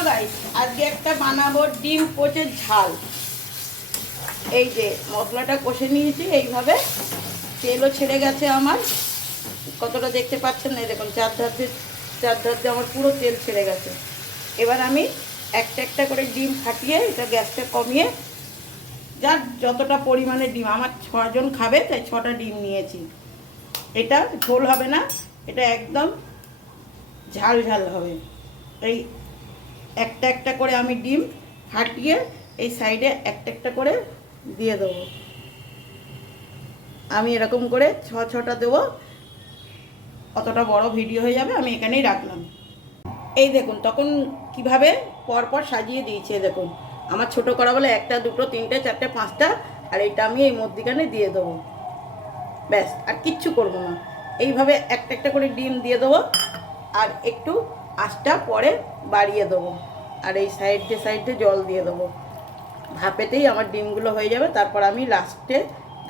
Hello guys, আজকে একটা বানাবো ডিম পোচের ঝাল। এই যে মশলাটা কষে নিয়েছি, এইভাবে তেলও ছেড়ে গেছে আমার। কতটা দেখতে পাচ্ছেন না, দেখুন চার ধার দিয়ে আমার পুরো তেল ছেড়ে গেছে। এবার আমি একটা একটা করে ডিম ফাটিয়ে এটা গ্যাসটা কমিয়ে, যার যতটা পরিমাণে ডিম, আমার 6 জন খাবে তাই 6টা ডিম নিয়েছি। এটা ঝোল হবে না, এটা একদম ঝাল ঝাল হবে। এই একটা একটা করে আমি ডিম ফাটিয়ে এই সাইডে একটা একটা করে দিয়ে দেবো। আমি এরকম করে 6টা দেবো, অতটা বড় ভিডিও হয়ে যাবে, আমি এখানেই রাখলাম। এই দেখুন তখন কিভাবে পরপর সাজিয়ে দিয়েছে। দেখুন আমার ছোট করা বলে 1টা 2টো 3টে 4টে 5টা, আর এইটা আমি এই মধ্যিখানে দিয়ে দেবো। ব্যাস, আর কিচ্ছু করবো না। এইভাবে একটা একটা করে ডিম দিয়ে দেবো, আর একটু আঁচটা পরে বাড়িয়ে দেবো, আর এই সাইডে জল দিয়ে দেবো। ভাপেতেই আমার ডিমগুলো হয়ে যাবে। তারপর আমি লাস্টে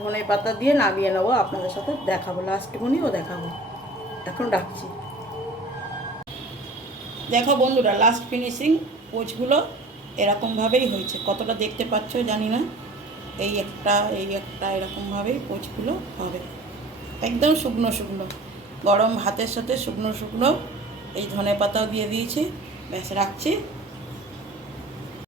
ধনে পাতা দিয়ে নামিয়ে নেবো, আপনাদের সাথে দেখাবো, লাস্টগুনিও দেখাবো। এখন রাখছি। দেখো বন্ধুরা, লাস্ট ফিনিশিং পোচগুলো এরকমভাবেই হয়েছে। কতটা দেখতে পাচ্ছ জানি না, এই একটা এরকমভাবেই পোচগুলো হবে। একদম শুকনো শুকনো, গরম ভাতের সাথে শুকনো শুকনো। এই ধনে পাতাও দিয়ে দিয়েছি। ব্যাস রাখছি।